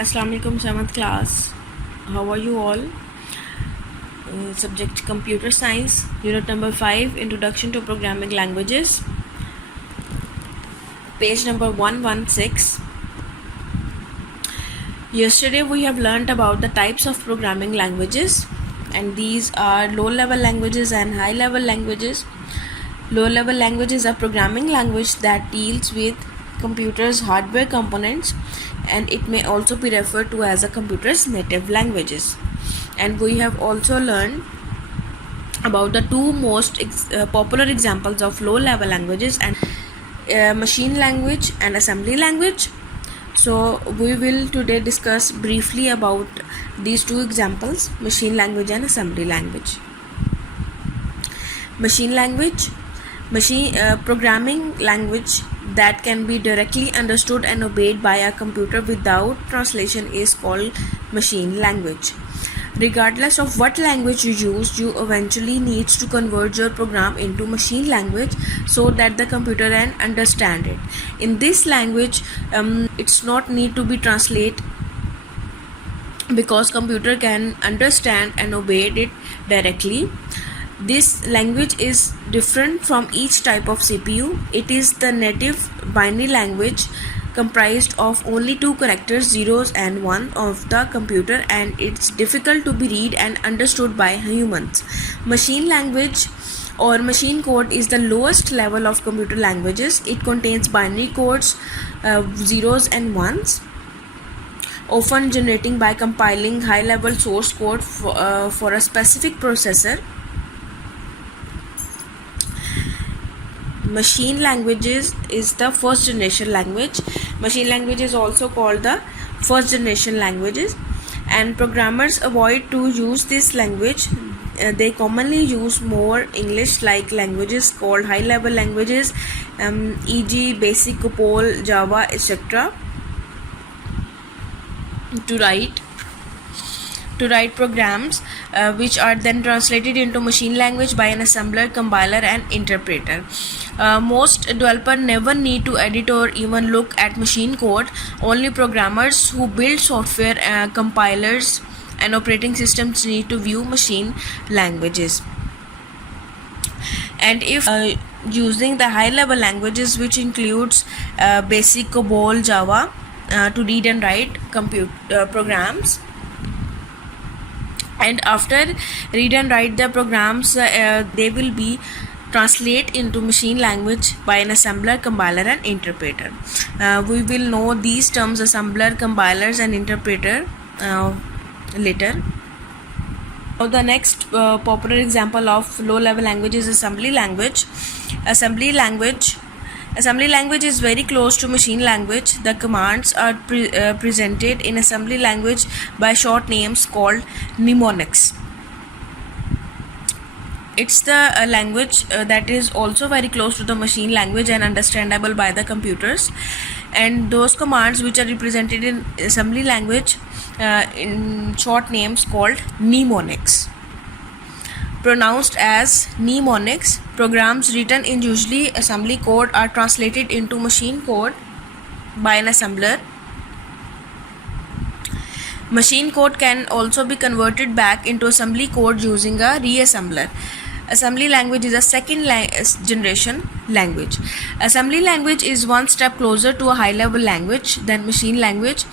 Assalamu alaikum, 7th class. How are you all? Subject Computer Science, Unit number 5, Introduction to Programming Languages, page number 116. Yesterday we have learnt about the types of programming languages, and these are low-level languages and high-level languages. Low-level languages are programming language that deals with computer's hardware components, and it may also be referred to as a computer's native languages. And we have also learned about the two most popular examples of low-level languages, and machine language and assembly language. So we will today discuss briefly about these two examples, machine language and assembly language. Machine language, programming language that can be directly understood and obeyed by a computer without translation is called machine language. Regardless of what language you use, you eventually need to convert your program into machine language so that the computer can understand it. In this language, it's not need to be translated because computer can understand and obey it directly. This language is different from each type of CPU. It is the native binary language comprised of only two characters, zeros and one, of the computer, and it's difficult to be read and understood by humans. Machine language or machine code is the lowest level of computer languages. It contains binary codes, zeros and ones, often generating by compiling high-level source code for a specific processor. Machine languages is the first generation language. Machine language is also called the first generation languages, and programmers avoid to use this language. They commonly use more English like languages called high level languages, e.g. Basic, COBOL, Java, etc. to write programs which are then translated into machine language by an assembler, compiler and interpreter. Most developers never need to edit or even look at machine code. Only programmers who build software, compilers and operating systems need to view machine languages. And if using the high level languages, which includes Basic, COBOL, Java, to read and write programs, and after read and write the programs, they will be translate into machine language by an assembler, compiler and interpreter. We will know these terms, assembler, compilers and interpreter, later. Now the next popular example of low level language is assembly language. Assembly language is very close to machine language. The commands are presented in assembly language by short names called mnemonics. It's the language that is also very close to the machine language and understandable by the computers. And those commands which are represented in assembly language in short names called mnemonics. Pronounced as mnemonics, programs written in usually assembly code are translated into machine code by an assembler. Machine code can also be converted back into assembly code using a reassembler. Assembly language is a second generation language. Assembly language is one step closer to a high level language than machine language.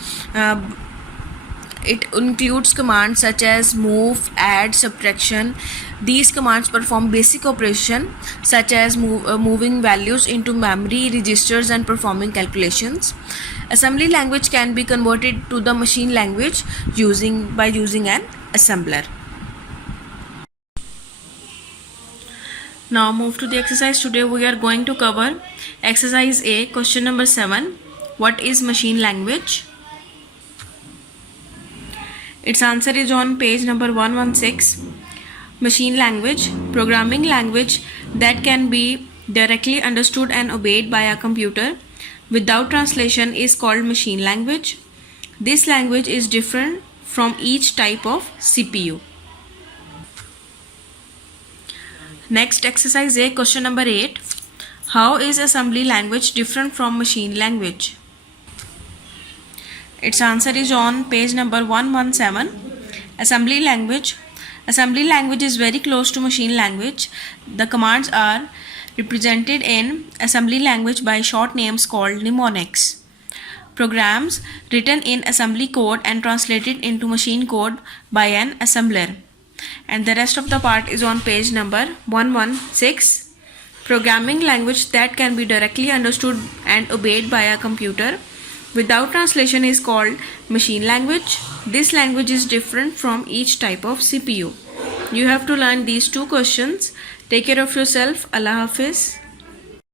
It includes commands such as move, add, subtraction. These commands perform basic operation such as moving values into memory registers and performing calculations. Assembly language can be converted to the machine language by using an assembler. Now move to the exercise. Today we are going to cover exercise A, question number 7. What is machine language? Its answer is on page number 116. Machine language, programming language that can be directly understood and obeyed by a computer without translation is called machine language. This language is different from each type of CPU. Next, exercise A, question number 8. How is assembly language different from machine language? Its answer is on page number 117. Assembly language. Assembly language is very close to machine language. The commands are represented in assembly language by short names called mnemonics. Programs written in assembly code and translated into machine code by an assembler. And the rest of the part is on page number 116. Programming language that can be directly understood and obeyed by a computer without translation is called machine language. This language is different from each type of CPU. You have to learn these two questions. Take care of yourself. Allah Hafiz.